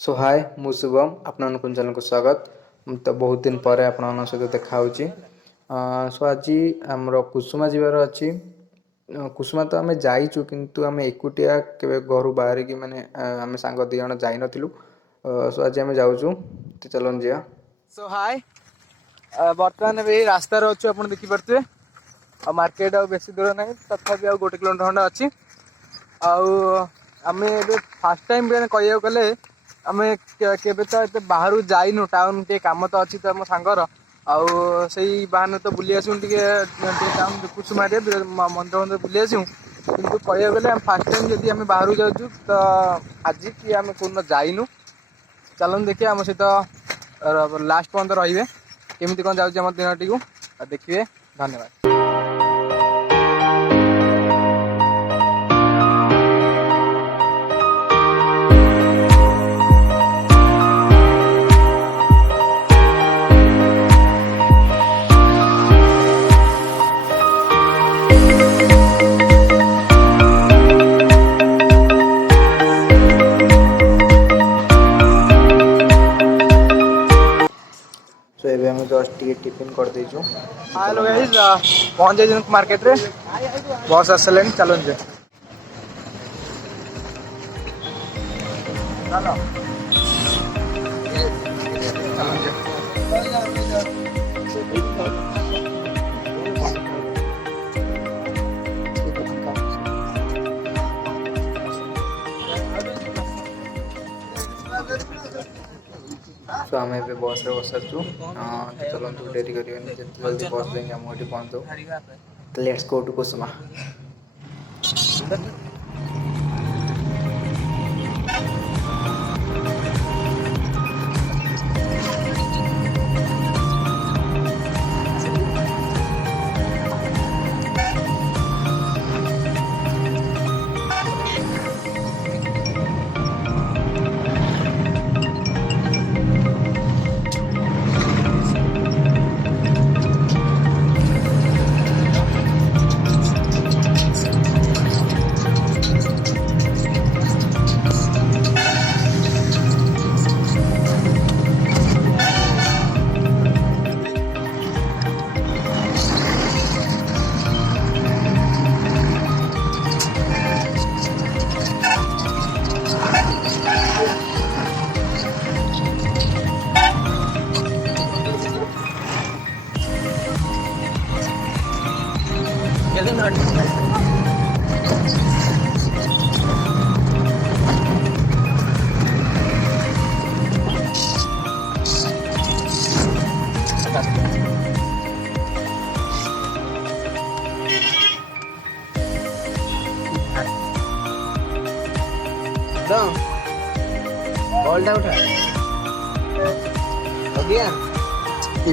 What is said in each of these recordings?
सो हाय मु शुभम आपण चैनल को स्वागत। तो बहुत दिन पर आपण सहित देखा होची। सो आज आमर कुसुमा जीवार अच्छी। कुसुमा तो आम जाइचु किंतु आम एकुटिया के घर बाहर की माने आम सांग दी जन जाई नथिलु। सो आज आम जाऊचु तो चलन जिया। सो हाय बर्तमान ए रास्ता अच्छे आप देखी पारे आ मार्केट आ बेसी दूर ना तथापि आ 1 किलोमीटर खंडे अच्छी आम फास्ट टाइम कह गले आम के बाहर जाइनु टाउन टे काम तो अच्छी तो मो सांगर आउ से बाहर तो बुली आसू टाउन कुसुमा मंदिर मंदिर बुली आसू कि कह गले फास्ट टाइम जब आम बाहर जाऊँ तो आज कि आम कौन जाइनु चलन देखिए आम सहित लास्ट पर्यंत रे केमी कौन जाऊँ दिन टी देखिए। धन्यवाद। सो एबे हम जस्ट टिफिन कर देजु। हेलो गाइस पहुंच जाए मार्केट रे बस आसले चलन जे चलो चलन जे सो आम ए बस रे बसु चलतु डेरी करेंगे जिते जल्दी बस देंगे आम ये पहुँचू। लेट्स गो टू कुसुमा।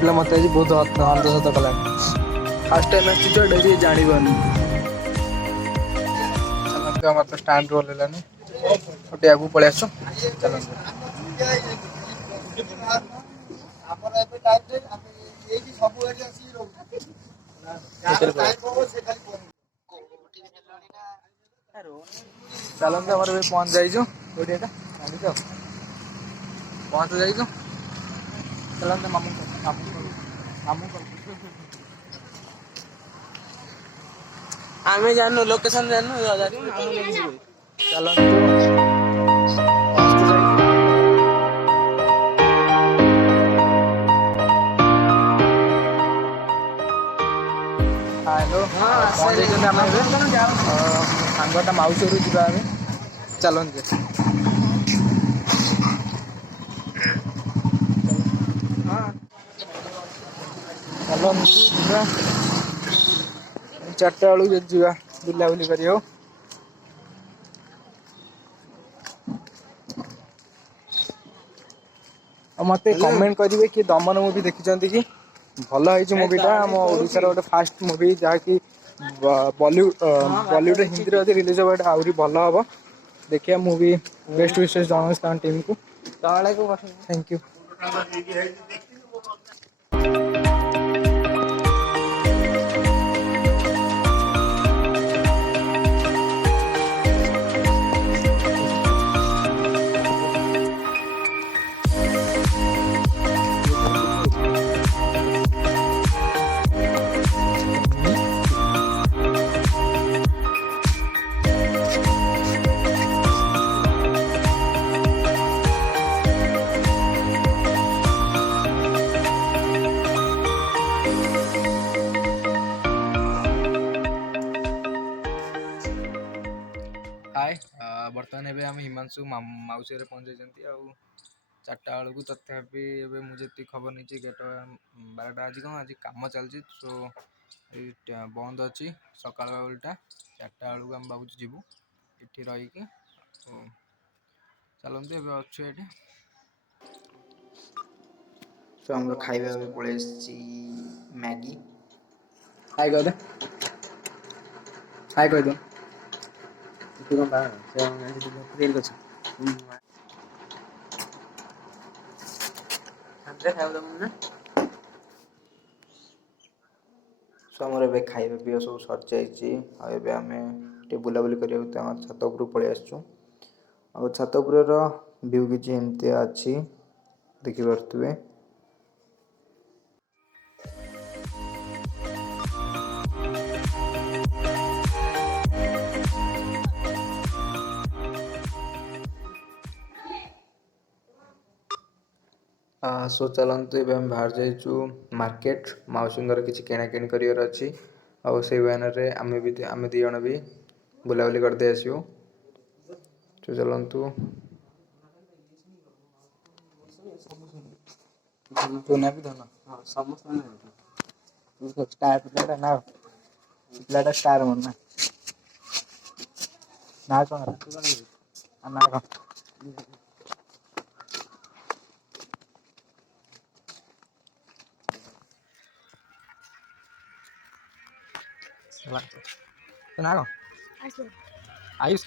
पिला मत बहुत हंसत कला फास्ट टाइम डेरी जानी तो स्टैंड रोल गोटे आगू पलि आस चल चलते पहुंच जाइए पहुंच जाइए चलते मामू आम जानू लोकेशन जानू हेलो सांगटा माउसी रू जा चलते चार्टा बेलू जा बुलाबुली कर मत कमेंट करेंगे कि दमन मूवी देखी कि भल है मूवीटा आम ओडार गोटे फास्ट मूवी जहाँकि बॉलीवुड हिंदी रिलीज हम आहरी भल हम देखिए मूवी बेस्ट विशेष जन टीम को थैंक यू। ପ୍ରିୟାଂଶୁ ମାଉସୀ ଘରେ ପହଞ୍ଚାଇଛନ୍ତି। ଆଉ 4ଟା ବେଳକୁ ତଥାପି ଏବେ ମୁଁ ଯେତିକି ଖବର ନେଇଛି 12ଟା ଆଜି କ'ଣ ଆଜି କାମ ଚାଲିଛି। ସୋ ଏଇ ବନ୍ଦ ଅଛି ସକାଳ ବେଳଟା। 4ଟା ବେଳକୁ ଆମେ ଭାବୁଛୁ ଯିବୁ ଏଠି ରହିକି। ଚାଲନ୍ତୁ ଏବେ ଅଛୁ ଏଠି। ତ ଆମର ଖାଇବା ଏବେ ପଳେଇ ଆସିଛି ମ୍ୟାଗି। ହାଇ କହିଦେ, ହାଇ କହିଦେ। ସୋ ଆମର ଏବେ ଖାଇବା ପିଇବା ସବୁ ସରିଯାଇଛି। ଆଉ ଏବେ ଆମେ ଟିକେ ବୁଲାବୁଲି କରିବାକୁ ଆମ ଛାତ ଉପରକୁ ପଳେଇ ଆସିଛୁ। ଆଉ ଛାତ ଉପରର ଭିଉ କିଛି ଏମିତିଆ ଅଛି, ଦେଖିପାରୁଥିବେ। ସୋ ଚାଲନ୍ତୁ ଏବେ ଆମେ ବାହାରି ଯାଇଛୁ ମାର୍କେଟ। ମାଉସୀଙ୍କର କିଛି କିଣାକିଣି କରିବାର ଅଛି। ଆଉ ସେଇ ବ୍ୟାନରରେ ଆମେ ଦୁଇ ଜଣ ବି ବୁଲାବୁଲି କରିଦେଇ ଆସିବୁ। ସୋ ଚାଲନ୍ତୁ। ତୁ ନେବି ଧନ ସମସ୍ତେ ଷ୍ଟାର ନା ପିଲାଟା ଷ୍ଟାର ମୋର ନା ନା କ'ଣ ନା କ'ଣ ନା କ'ଣ ଆୟୁଷ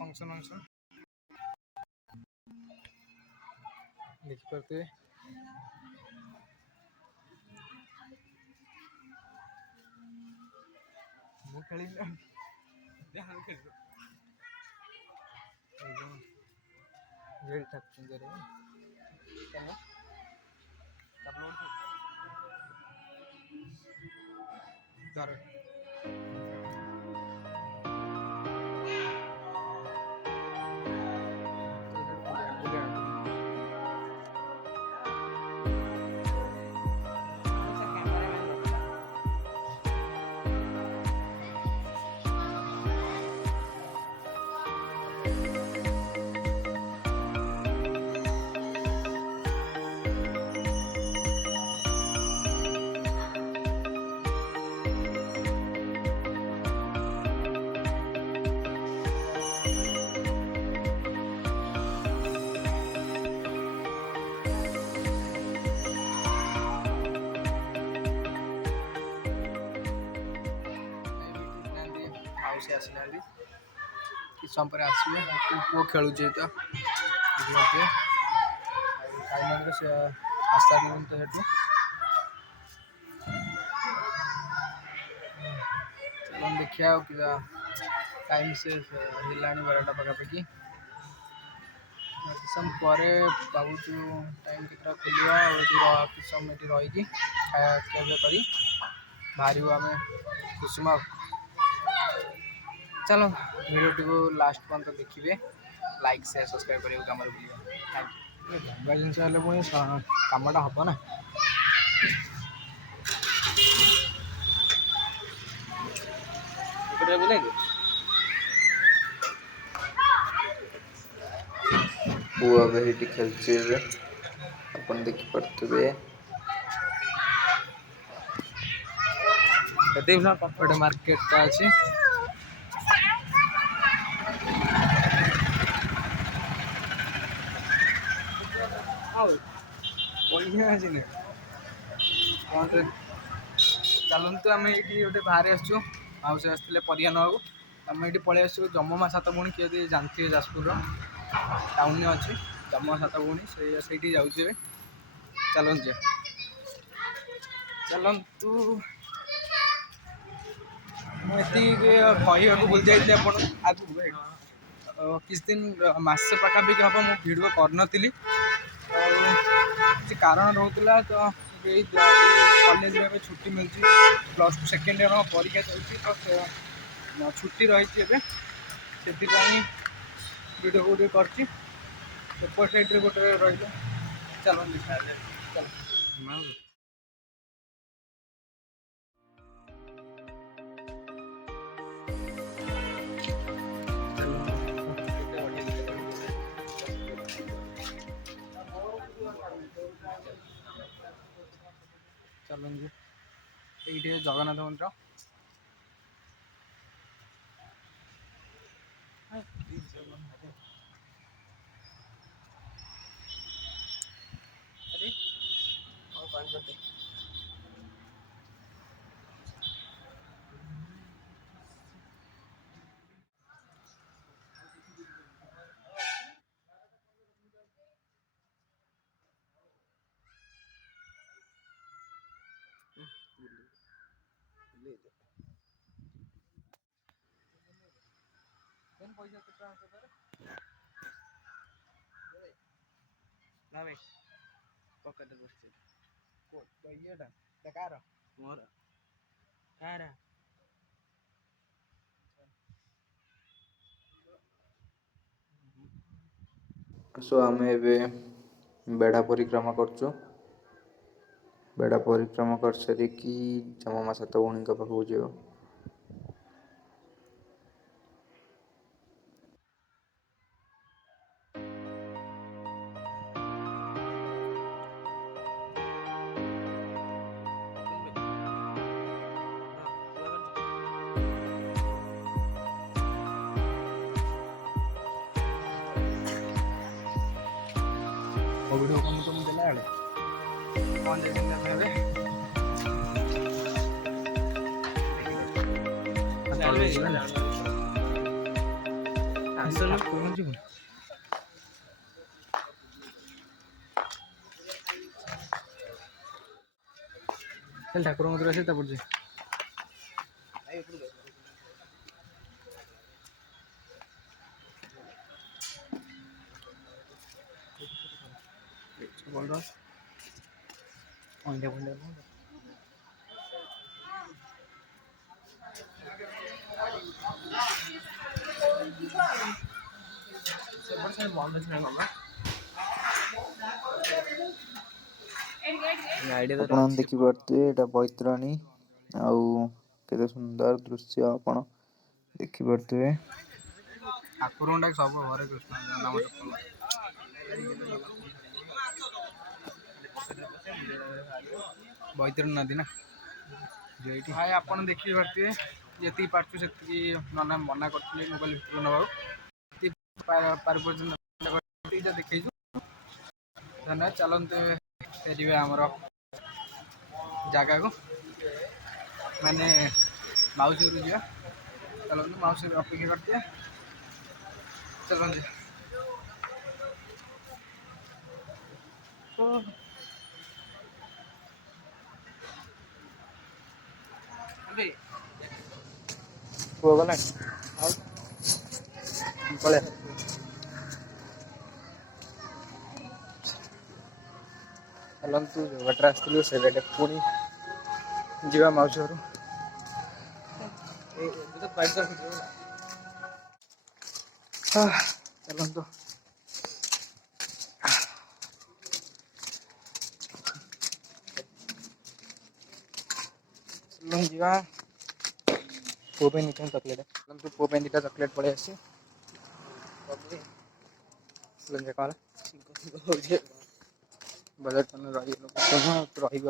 ଫଙ୍କସନ୍ ଦେଖିପାରୁଥିବେ। ମୁଁ ଖେଳିବି ମାଉସୀ ଆସିନାହାନ୍ତି, କିଛି ସମୟ ପରେ ଆସିବେ। ପୁଅ ଖେଳୁଛି ତ ଦେଖିପାରୁଥିବେ। ସାଇ ମନ୍ଦିର ସେ ଆସିସାରିଲେଣି ତ ସେଠୁ। ଦେଖିବା ଆଉ କିବା ଟାଇମ୍ ସେ ହେଲାଣି 12ଟା ପାଖାପାଖି। କିଛି ସମୟ ପରେ ଭାବୁଛୁ ଟାଇମ୍ କେତେଟା ଖୋଲିବା ଆଉ କିଛି ସମୟ ଏଠି ରହିକି ଖାଇବା ପିଇବା କରି ବାହାରିବୁ ଆମେ କୁସୁମା। ଚାଲ ଭିଡ଼ିଓଟିକୁ ଲାଷ୍ଟ ପର୍ଯ୍ୟନ୍ତ ଦେଖିବେ। ଲାଇକ୍ ସେୟାର ସବସ୍କ୍ରାଇବ୍ କରିବାକୁ କାମରେ ଭୁଲିବା। ଭଙ୍ଗା ଜିନିଷ ହେଲେ ପୁଣି କାମଟା ହେବ ନା। ପୁଅ ଏବେ ସେଇଠି ଖେଳୁଛି, ଏବେ ଆପଣ ଦେଖିପାରୁଥିବେ। ଗୋଟେ ମାର୍କେଟଟା ଅଛି। ଚାଲନ୍ତୁ ଆମେ ଏଇଠି ଗୋଟେ ବାହାରେ ଆସିଛୁ, ମାଉସୀ ଆସିଥିଲେ ପରିବା ନେବାକୁ। ଆମେ ଏଇଠି ପଳେଇ ଆସିଛୁ ଜମମା ସାତ ଭଉଣୀ, କିଏ ଯଦି ଜାଣିଥିବେ ଯାଜପୁରର ଟାଉନରେ ଅଛି ଜମମା ସାତ ଭଉଣୀ, ସେଇଠି ଯାଉଛି ଏବେ। ଚାଲନ୍ତୁ ଯିବା, ଚାଲନ୍ତୁ। ମୁଁ ଏତିକି କହିବାକୁ ଭୁଲି ଯାଇଥିଲି ଆପଣ ଆଗକୁ କିଛି ଦିନ ମାସେ ପାଖାପାଖି ହେବ ମୁଁ ଭିଡ଼ିଓ କରିନଥିଲି, ଆଉ କିଛି କାରଣ ରହୁଥିଲା। ତ ଏଇ କଲେଜରେ ଏବେ ଛୁଟି ମିଳିଛି, +2 ସେକେଣ୍ଡ ଇୟର ପରୀକ୍ଷା ଚାଲିଛି, ତ ଛୁଟି ରହିଛି ଏବେ, ସେଥିପାଇଁ ଭିଡ଼ିଓ ଗୋଟେ କରିଛି। ଏପଟ ସାଇଡ଼ରେ ଗୋଟେ ରହିବ। ଚାଲନ୍ତୁ ଚାଲ। ଚାଲନ୍ତୁ, ଏଇଠି ଜଗନ୍ନାଥ ମନ୍ଦିର। ନା ଭାଇ ପକେଟରେ ବସିଛି। ଇଏଟା କାହାର? ମୋର। କାହାର? ସୋ ଆମେ ଏବେ ବେଢ଼ା ପରିକ୍ରମା କରୁଛୁ। ବେଢ଼ା ପରିକ୍ରମା କରିସାରିକି ଜମମା ସାତ ଭଉଣୀଙ୍କ ପାଖକୁ ଯିବ। ଭିଡ଼ିଓ କଣ ତ ମୁଁ ଦେଲା ବେଳେ କ'ଣ ଯାଇଛନ୍ତି ଆମେ ଏବେ ଯିବୁ। ଠାକୁର ମନ୍ଦିର ଆସି ତାପରେ ଯିବେ। ଆପଣ ଦେଖିପାରୁଥିବେ ଏଇଟା ବୈତରଣୀ, ଆଉ କେତେ ସୁନ୍ଦର ଦୃଶ୍ୟ ଆପଣ ଦେଖିପାରୁଥିବେ। ଠାକୁରଙ୍କ ସବୁ ଘରେ କୃଷ୍ଣ ନାମ ଜପ। ବୈତରଣୀ ନଦୀ ନା ଯୋଉଠି ଭାଇ ଆପଣ ଦେଖି ପାରୁଥିବେ, ଯେତିକି ପାରୁଛୁ ସେତିକି ନନା ମନା କରିଥିଲେ ମୋବାଇଲ ଭିତରକୁ ନେବାକୁ। ଦେଖେଇଛୁ ଧନ୍ୟବାଦ। ଚାଲନ୍ତୁ ଫେରିବା ଆମର ଜାଗାକୁ, ମାନେ ମାଉସୀ ଘରକୁ ଯିବା। ଚାଲନ୍ତୁ ମାଉସୀ ଘରେ ଅପେକ୍ଷା କରିଥିବା। ଚାଲନ୍ତୁ। ପୁଅ ଗଲାଣି ଆଉ ପଳେଇ ଚାଲନ୍ତୁ, ଯେଉଁ ବାଟରେ ଆସିଥିଲୁ ସେ ବାଟେ ପୁଣି ଯିବା ମାଉସୀ ଘରୁ। ଚାଲନ୍ତୁ। ଯିବା। ପୁଅ ପାଇଁ ନିଶ୍ଚୟ ଚକୋଲେଟ୍। ପୁଅ ପାଇଁ ଦୁଇଟା ଚକୋଲେଟ୍ ପଳେଇ ଆସିଛି। ବଜାର ରହିବ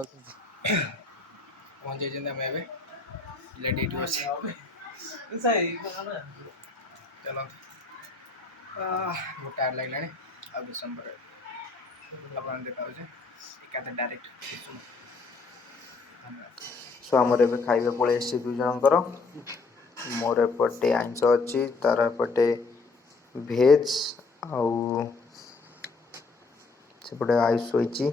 ପହଞ୍ଚାଇଛନ୍ତି। ଆମେ ଏବେ ପିଲାଟି ଏଇଠି ବସି ଚାଲନ୍ତୁ। ବହୁତ ଟାୟାର୍ଡ ଲାଗିଲାଣି। ଆଉ କିଛି ସମୟ ପରେ ଆପଣ ଦେଖାଉଛି। ଏକାଥରେ ଡାଇରେକ୍ଟ କୁସୁମା। ସୋ ଆମର ଏବେ ଖାଇବା ପଳେଇ ଆସିଛି 2 ଜଣଙ୍କର। ମୋର ଏପଟେ ଆଇଁଷ ଅଛି, ତାର ଏପଟେ ଭେଜ୍, ଆଉ ସେପଟେ ଆୟୁଷ ଶୋଇଛି।